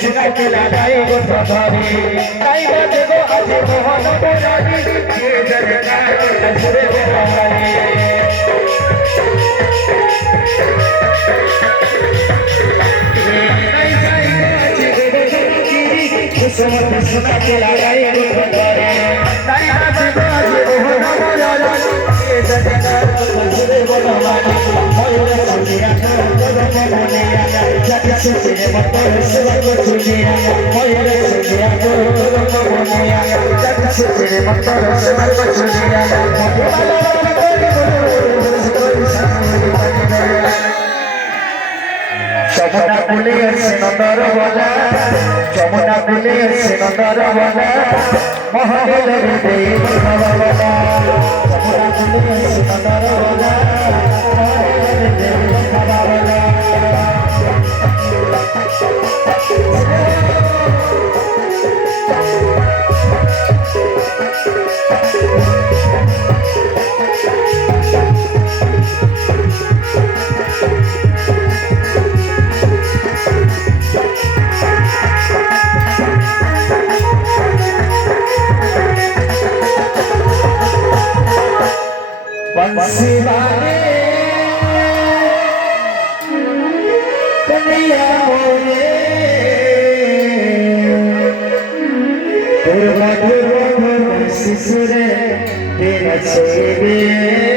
সিনাকে লাগাই গো ধরে তাই বাজে গো আজি মোহন পুরানি কে জানে না সুরে বহারে তাই যাই গো আজি কিসমত সিনাকে লাগাই গো ধরে তাই বাজে গো আজি মোহন পুরানি কে জানে না সুরে বহারে ময়ূর Surya Suci motor selalu dunia, moyang dunia dunia. Jatuh suci motor selalu dunia, Jamuna kulir sinondor wala, Jamuna kulir sinondor wala, Mohammed Nabi Muhammad wala. Jamuna kulir sinondor wala, Mohammed Nabi Muhammad wala. बंसी वाले कन्हैया बोले दुर्गा दुर्गा सिसुरे तेरा छेबे